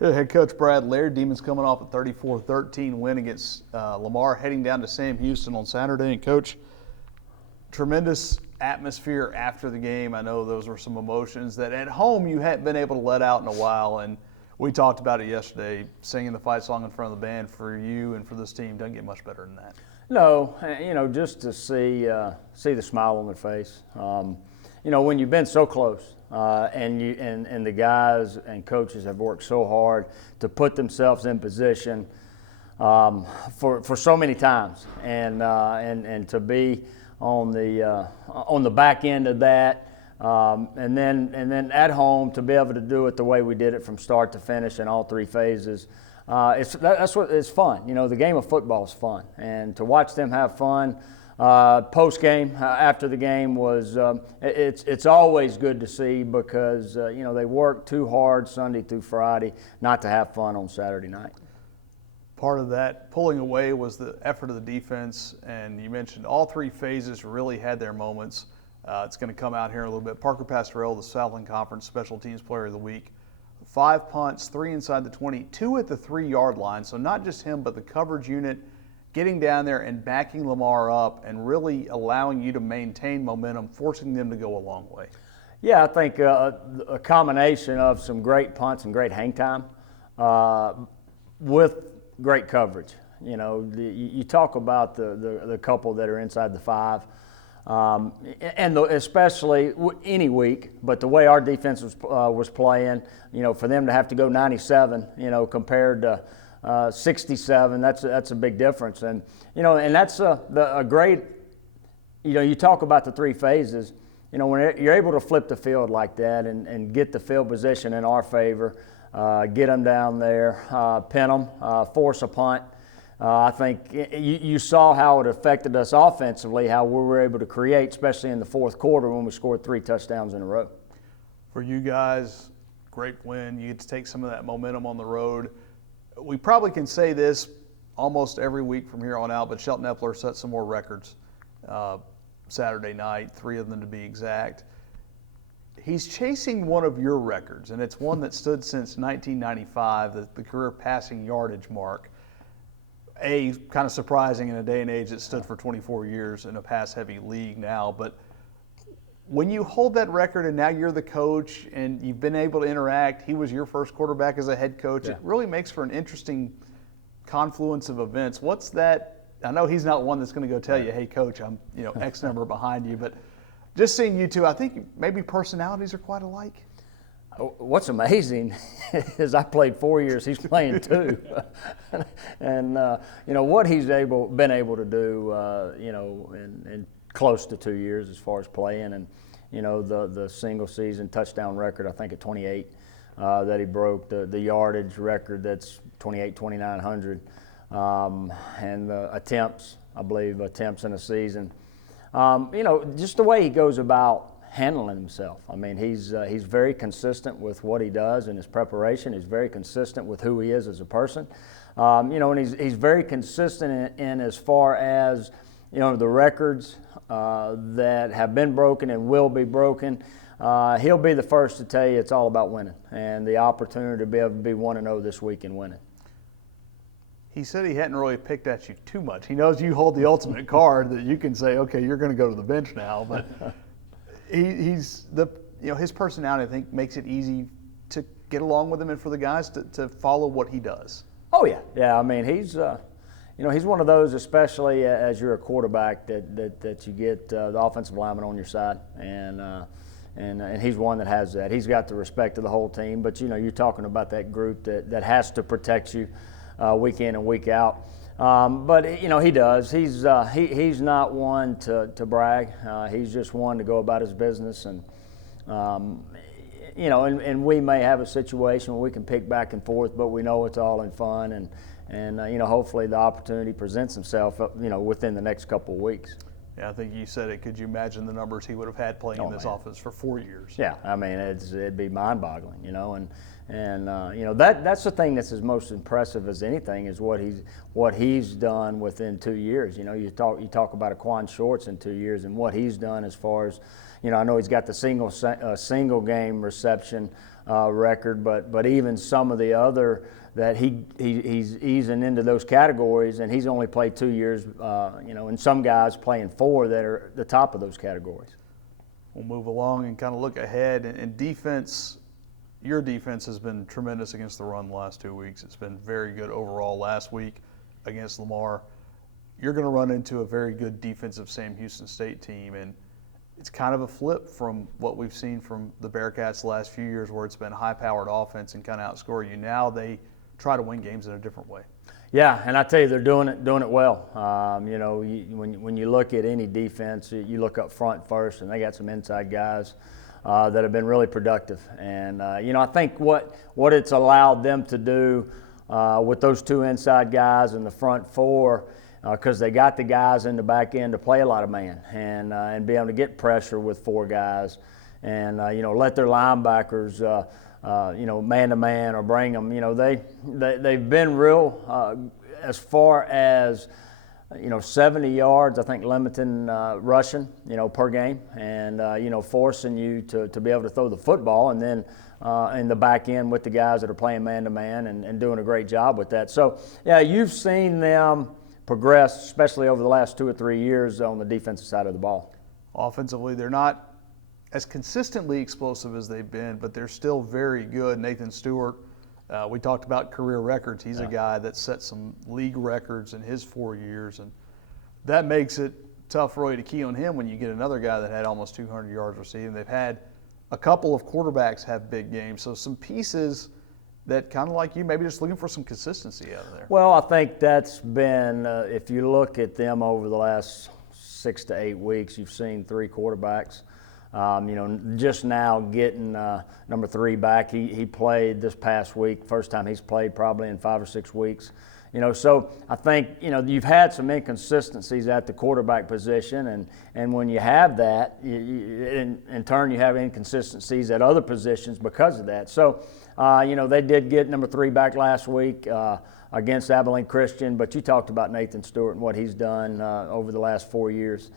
Head coach Brad Laird, Demons coming off a 34-13 win against Lamar, heading down to Sam Houston on Saturday. And Coach, tremendous atmosphere after the game. I know those were some emotions that at home you hadn't been able to let out in a while. And we talked about it yesterday. Singing the fight song in front of the band for you and for this team doesn't get much better than that. No, just to see the smile on their face. When you've been so close, and the guys and coaches have worked so hard to put themselves in position for so many times, and to be on the back end of that, and then at home to be able to do it the way we did it from start to finish in all three phases. That's what it's fun. The game of football is fun, and to watch them have fun. Post game, after the game was it's always good to see because they worked too hard Sunday through Friday not to have fun on Saturday night. Part of that pulling away was the effort of the defense, and you mentioned all three phases really had their moments. It's going to come out here in a little bit. Parker Pastorell, the Southland Conference Special Teams Player of the Week. 5 punts, 3 inside the 20, 2 at the 3-yard line. So not just him, but the coverage unit getting down there and backing Lamar up and really allowing you to maintain momentum, forcing them to go a long way. Yeah, I think a combination of some great punts and great hang time with great coverage. You talk about the couple that are inside the 5. Especially any week, but the way our defense was playing, for them to have to go 97, compared to 67, that's a big difference, and that's a great. You talk about the three phases. When you're able to flip the field like that and get the field position in our favor, get them down there, pin them, force a punt. I think you saw how it affected us offensively, how we were able to create, especially in the fourth quarter when we scored 3 touchdowns in a row. For you guys, great win. You get to take some of that momentum on the road. We probably can say this almost every week from here on out, but Shelton Epler set some more records Saturday night, 3 of them to be exact. He's chasing one of your records, and it's one that stood since 1995, the career passing yardage mark. Kind of surprising in a day and age that stood for 24 years in a pass-heavy league now. But when you hold that record and now you're the coach and you've been able to interact, he was your first quarterback as a head coach. Yeah. It really makes for an interesting confluence of events. What's that? I know he's not one that's going to go tell you, hey, coach, I'm X number behind you. But just seeing you two, I think maybe personalities are quite alike. What's amazing is I played 4 years, he's playing 2. And, what he's been able to do, in close to 2 years as far as playing. And, the single season touchdown record, I think at 28, that he broke, the yardage record that's 2,900. And the attempts in a season. Just the way he goes about handling himself. I mean, he's very consistent with what he does in his preparation. He's very consistent with who he is as a person. And he's very consistent in as far as, the records that have been broken and will be broken. He'll be the first to tell you it's all about winning and the opportunity to be able to be 1-0 this week and winning. He said he hadn't really picked at you too much. He knows you hold the ultimate card that you can say, okay, you're going to go to the bench now, but his personality, I think, makes it easy to get along with him and for the guys to follow what he does. Oh yeah. I mean, he's one of those, especially as you're a quarterback, that you get the offensive lineman on your side, and he's one that has that. He's got the respect of the whole team, but you're talking about that group that has to protect you week in and week out. But he does. He's not one to brag. He's just one to go about his business, and and we may have a situation where we can pick back and forth, but we know it's all in fun, and hopefully the opportunity presents himself within the next couple of weeks. Yeah, I think you said it. Could you imagine the numbers he would have had playing in this offense for 4 years? Yeah, I mean it'd be mind-boggling, and that's the thing that's as most impressive as anything is what he's done within 2 years. You talk about Quan Shorts in 2 years and what he's done as far as I know he's got the single game reception record, but even some of the other that he's easing into those categories, and he's only played 2 years, and some guys playing 4 that are the top of those categories. We'll move along and kind of look ahead. And defense, your defense has been tremendous against the run the last 2 weeks. It's been very good overall last week against Lamar. You're going to run into a very good defensive Sam Houston State team, and it's kind of a flip from what we've seen from the Bearcats the last few years where it's been high-powered offense and kind of outscore you. Now they try to win games in a different way. Yeah, and I tell you, they're doing it well. When you look at any defense, you look up front first, and they got some inside guys that have been really productive. And I think what it's allowed them to do with those 2 inside guys and the front 4, because they got the guys in the back end to play a lot of man and be able to get pressure with 4 guys, and let their linebackers. Man to man or bring them. They've been real as far as 70 yards. I think limiting rushing per game, and forcing you to be able to throw the football, and then in the back end with the guys that are playing man to man and doing a great job with that. So yeah, you've seen them progress, especially over the last 2 or 3 years on the defensive side of the ball. Offensively, they're not as consistently explosive as they've been, but they're still very good. Natan Stewart, we talked about career records. He's a guy that set some league records in his 4 years, and that makes it tough really to key on him when you get another guy that had almost 200 yards receiving. They've had a couple of quarterbacks have big games, so some pieces that kind of like you, maybe just looking for some consistency out of there. Well, I think that's been, if you look at them over the last 6 to 8 weeks, you've seen 3 quarterbacks. Just now getting number 3 back. He played this past week, first time he's played probably in 5 or 6 weeks. So I think, you've had some inconsistencies at the quarterback position, and when you have that, in turn you have inconsistencies at other positions because of that. So, they did get number 3 back last week against Abilene Christian, but you talked about Natan Stewart and what he's done over the last 4 years.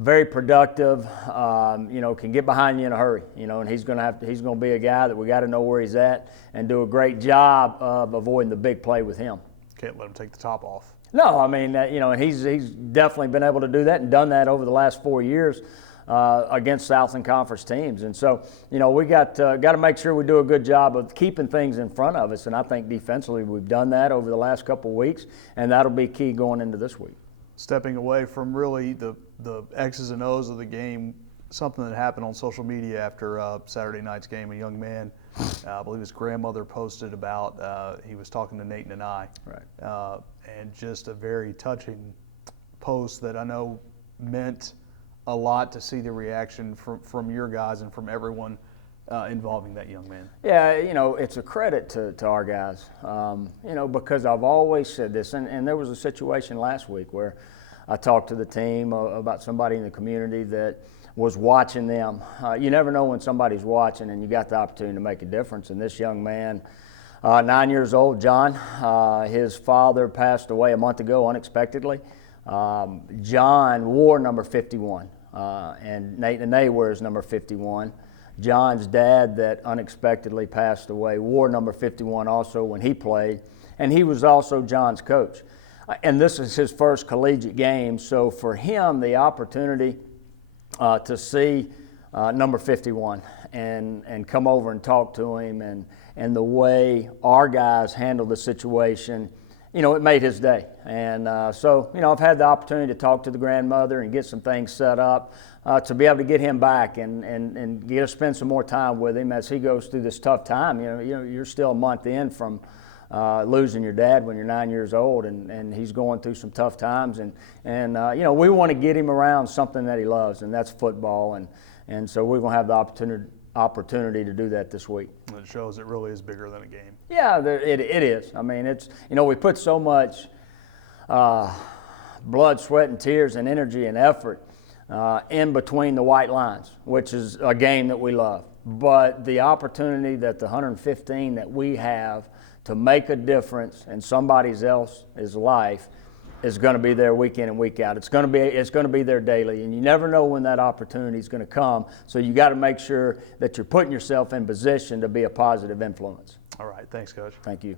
Very productive, can get behind you in a hurry, and he's going to be a guy that we got to know where he's at and do a great job of avoiding the big play with him. Can't let him take the top off. No, I mean, and he's definitely been able to do that and done that over the last 4 years against Southland Conference teams. And so, we got to make sure we do a good job of keeping things in front of us, and I think defensively we've done that over the last couple of weeks, and that'll be key going into this week. Stepping away from really the X's and O's of the game, something that happened on social media after Saturday night's game, a young man, I believe his grandmother posted about, he was talking to Natan and I. Right. And just a very touching post that I know meant a lot to see the reaction from your guys and from everyone involving that young man. Yeah, it's a credit to our guys, because I've always said this, and there was a situation last week where I talked to the team about somebody in the community that was watching them. You never know when somebody's watching, and you got the opportunity to make a difference. And this young man, 9 years old, John, his father passed away a month ago unexpectedly. John wore number 51, and Nate wears number 51. John's dad that unexpectedly passed away wore number 51 also when he played, and he was also John's coach. And this is his first collegiate game, so for him, the opportunity to see number 51 and come over and talk to him and the way our guys handled the situation, it made his day. And so, I've had the opportunity to talk to the grandmother and get some things set up to be able to get him back and get to spend some more time with him as he goes through this tough time. You're still a month in from losing your dad when you're 9 years old, and he's going through some tough times. And we want to get him around something that he loves, and that's football. And so we're going to have the opportunity to do that this week. It shows it really is bigger than a game. Yeah, it is. I mean, it's we put so much blood, sweat, and tears and energy and effort in between the white lines, which is a game that we love. But the opportunity that the 115 that we have to make a difference in somebody else's life, is going to be there week in and week out. It's going to be there daily, and you never know when that opportunity is going to come. So you got to make sure that you're putting yourself in position to be a positive influence. All right, thanks, Coach. Thank you.